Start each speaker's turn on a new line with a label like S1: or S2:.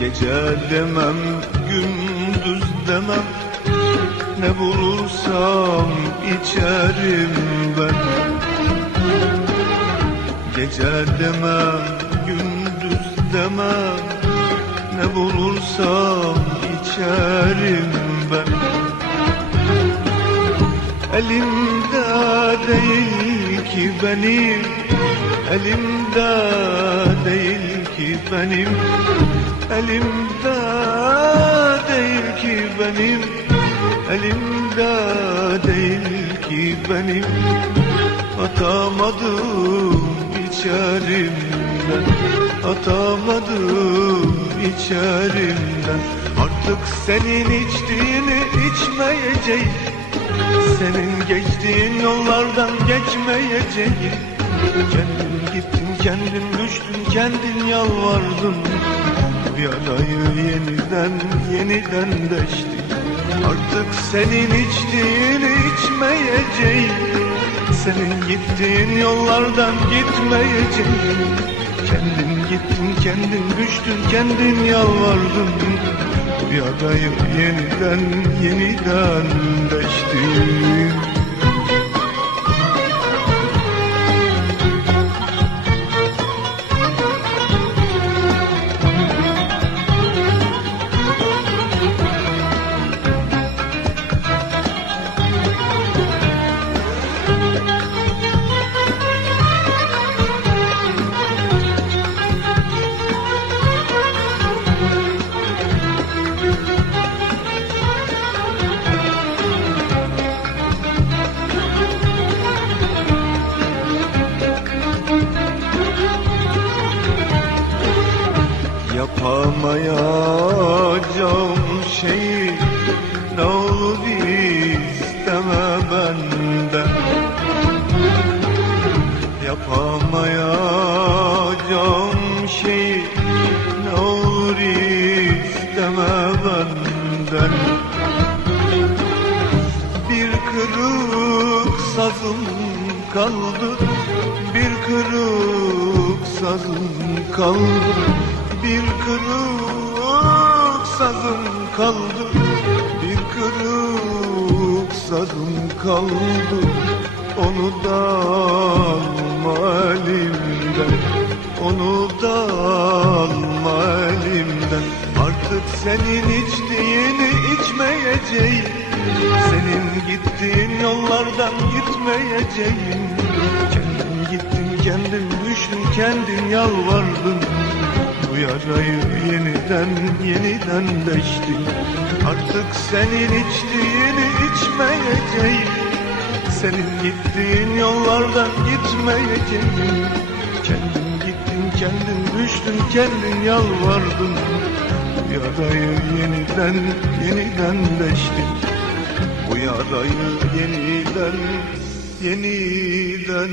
S1: Gece demem, gündüz demem. Ne bulursam içerim ben. Gece demem, gündüz demem. Ne bulursam içerim ben. Elimde değil ki benim. Elimde değil ki benim Elimde değil ki benim. Elimde değil ki benim. Atamadım içerimden Atamadım içerimden Artık senin içtiğini içmeyeceğim. Senin geçtiğin yollardan geçmeyeceğim. Kendin gittin kendin düştün kendin yalvardın Bir adayı yeniden yeniden deştin Artık senin içtiğini içmeyeceğim. Senin gittiğin yollardan gitmeyeceğim. Kendin gittin kendin düştün kendin yalvardın. Bir adayı yeniden yeniden deştin Yapamayacağım şeyi ne olur isteme benden. Yapamayacağım şeyi ne olur isteme benden. Bir kırık sazım kaldı Bir kırık sazım kaldı Bir kırık sazım kaldı. Bir kırık sazım kaldı. Onu da alma elimden. Onu da alma elimden. Artık senin içtiğini içmeyeceğim. Senin gittiğin yollardan gitmeyeceğim. Kendin gittin kendin düştün kendin yalvardın. Bu yarayı yeniden yeniden deştin Artık senin içtiğini içmeyeceğim. Senin gittiğin yollardan gitmeyeceğim. Kendin gittin kendin düştün kendin yalvardın Bu yarayı yeniden yeniden deştin Bu yarayı yeniden yeniden